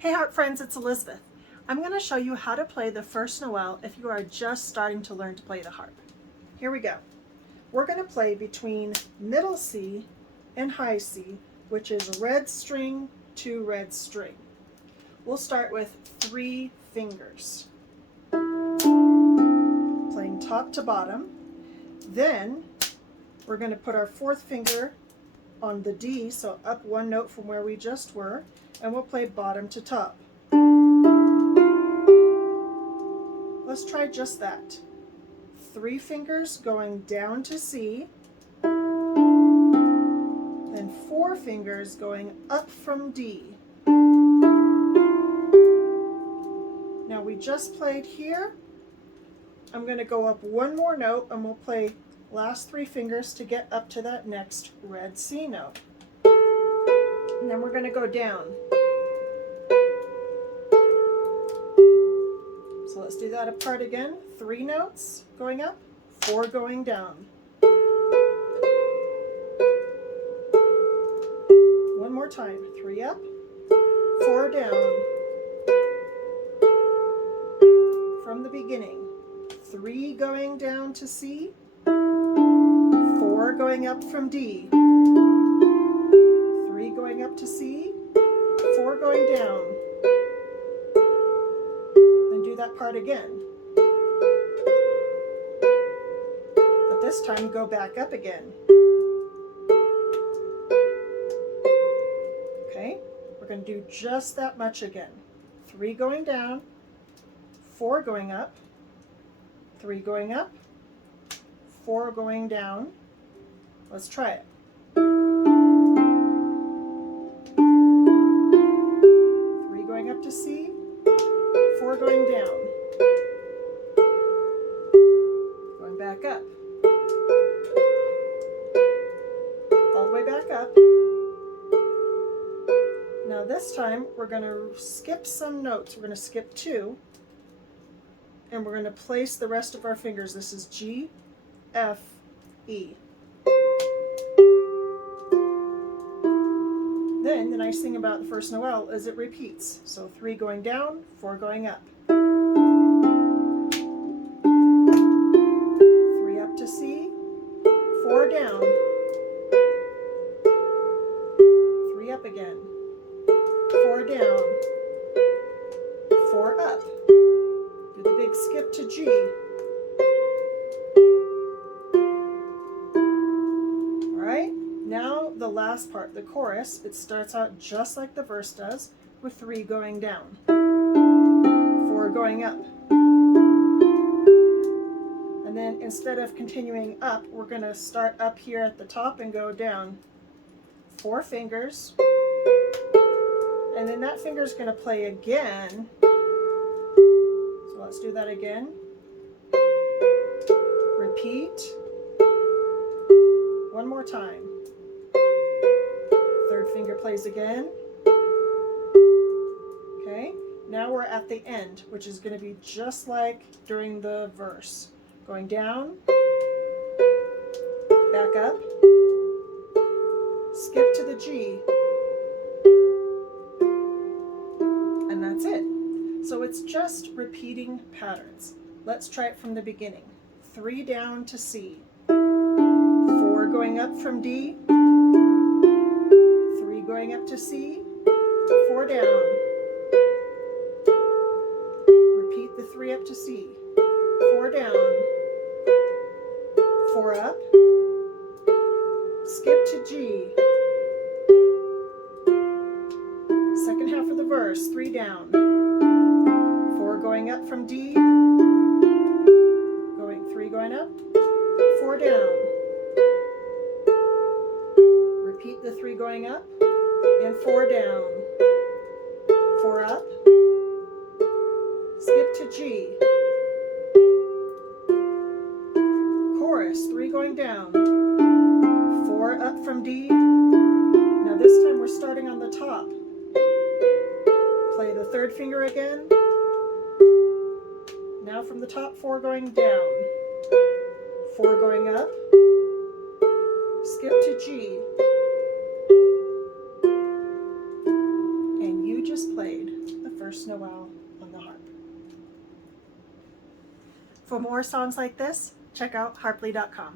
Hey harp friends, it's Elizabeth. I'm going to show you how to play the First Noel if you are just starting to learn to play the harp. Here we go. We're going to play between middle C and high C, which is red string to red string. We'll start with 3 fingers, playing top to bottom. Then we're going to put our 4th finger on the D, so up 1 note from where we just were, and we'll play bottom to top. Let's try just that. 3 fingers going down to C, then 4 fingers going up from D. Now we just played here. I'm going to go up 1 more note and we'll play last 3 fingers to get up to that next red C note. And then we're going to go down. So let's do that apart again. 3 notes going up, 4 going down. 1 more time. 3 up, 4 down. From the beginning. 3 going down to C, 4 going up from D, 3 going up to C, 4 going down. Then do that part again. But this time go back up again. Okay, we're going to do just that much again. 3 going down, 4 going up, 3 going up, 4 going down. Let's try it. 3 going up to C, 4 going down. Going back up. All the way back up. Now this time we're going to skip some notes. We're going to skip 2. And we're going to place the rest of our fingers. This is G, F, E. Then the nice thing about the First Noel is it repeats. So 3 going down, 4 going up. 3 up to C, 4 down. 3 up again. 4 down. 4 up. Do the big skip to G. Alright, now the last part, the chorus, it starts out just like the verse does, with 3 going down, 4 going up. And then instead of continuing up, we're going to start up here at the top and go down 4 fingers. And then that finger is going to play again. Let's do that again. Repeat. 1 more time. 3rd finger plays again. Okay, now we're at the end, which is going to be just like during the verse. Going down, back up, skip to the G, and that's it. So it's just repeating patterns. Let's try it from the beginning. 3 down to C, 4 going up from D, 3 going up to C, 4 down. Repeat the 3 up to C, 4 down, 4 up, skip to G. Second half of the verse, 3 down. 4 going up from D, 3 going up, 4 down. Repeat the 3 going up and 4 down. 4 up, skip to G. Chorus, 3 going down, 4 up from D. Now this time we're starting on the top. Play the 3rd finger again. Now from the top, 4 going down, 4 going up, skip to G, and you just played First Noel on the harp. For more songs like this, check out harpli.com.